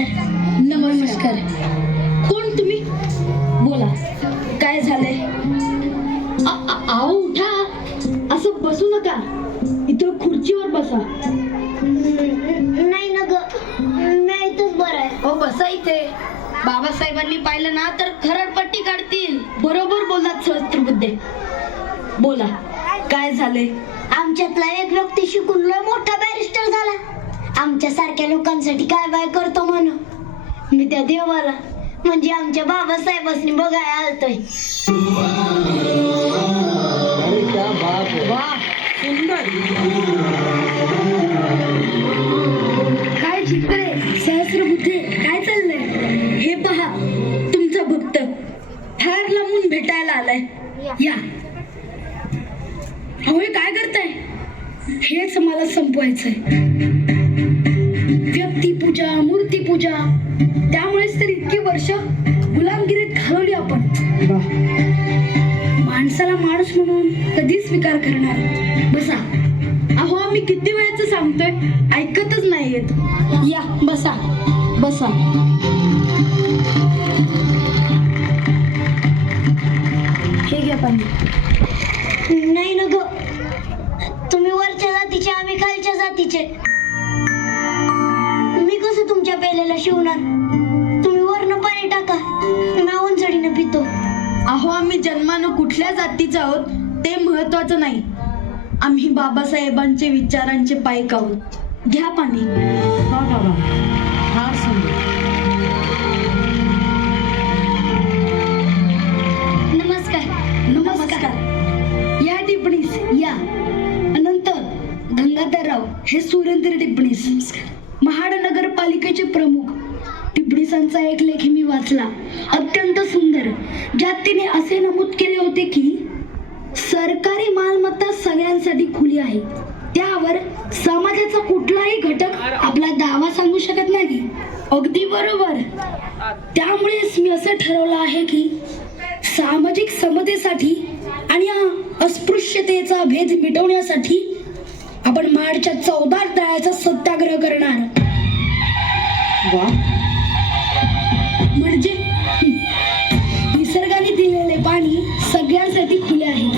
नमस्कार. कोण तुम्ही? बोला. काय झालंय? आओ उठा. असं बसू नका. इथं खुर्चीवर बसा. नाही ना ग. नाही तर बरं आहे. हो बसा इथे. बाबासाहेबांनी पाहिलं ना तर खरडपट्टी काढतील. बरोबर बोलतात सहस्त्रबुद्धे. बोला. काय झाले आमच्यातला एक व्यक्ती शिकून मोठा बॅरिस्टर झाला. आमच्या सारख्या लोकांसाठी काय बाय करतो म्हणून? मी त्या देवाला म्हणजे आमच्या बाबासाहेबांनी बघायला आलतोय. काय चित्रे सहस्त्रबुद्धे काय चाललंय? हे पहा तुमचा भक्त फार लांबून भेटायला आलाय. या. अहो हे काय करताय? हेच मला संपवायचंय. व्यक्तिपूजा मूर्तीपूजा त्यामुळेच तर इतकी वर्ष गुलामगिरीत घालवली आपण. माणसाला माणूस म्हणून कधी स्वीकार करणार बसा. अहो आम्ही किती वेळाचं सांगतोय? ऐकतच नाही येत या बसा बसा. हे घ्या पाणी. नाही ना ग. जातीचे आम्ही खालच्या जातीचे. मी कसं तुमच्या पेलेला शिवणार? तुम्ही वरनं पाणी टाका. मी उंचडीनं पितो. अहो आम्ही जन्मानं कुठल्या जातीचं आहोत ते महत्वाचं नाही. आम्ही बाबासाहेबांचे विचारांचे पायक आहोत. घ्या पाणी. फार सुंदर नमस्कार. नमस्कार. या टिप्पणीस या. हे सुरेंद्र टिपणीस महाड नगरपालिकेचे प्रमुख. टिप्पणीसांचा एक लेख मी वाचला. अत्यंत सुंदर. ज्यात तिने असे नमूद केले होते की सरकारी मालमत्ता सगळ्यांसाठी खुली आहे. त्यावर समाजाचा कुठलाही घटक आपला दावा सांगू शकत नाही. अगदी बरोबर. त्यामुळेच मी असं ठरवलं आहे की सामाजिक समतेसाठी आणि अस्पृश्यतेचा भेद मिटवण्यासाठी आपण मार्चच्या चौदा तळ्याचा सत्याग्रह करणार. म्हणजे हं, निसर्गाने दिलेले पाणी सगळ्यांसाठी खुले आहे.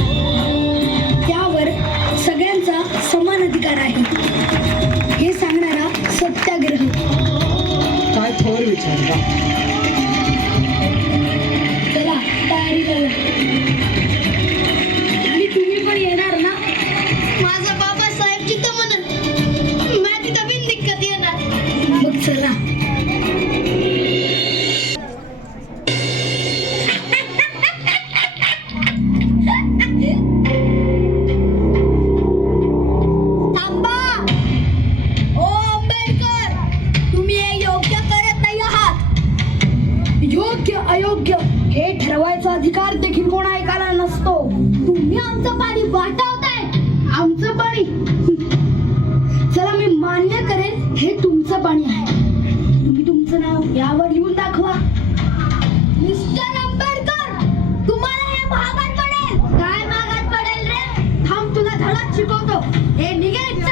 त्यावर सगळ्यांचा समान अधिकार आहे. हे सांगणारा सत्याग्रह. काय थोर विचार योग्य अयोग्य हे ठरवायचा अधिकार देखील कोण ऐकायला नसतो. तुम्ही आमचं पाणी वाटवताय. आमचं पाणी. चला मी मान्य करेन हे तुमचं पाणी आहे. ಒಳ ಚಿಗೋದು ಏ ನಿಗೆ ಇದ್ದ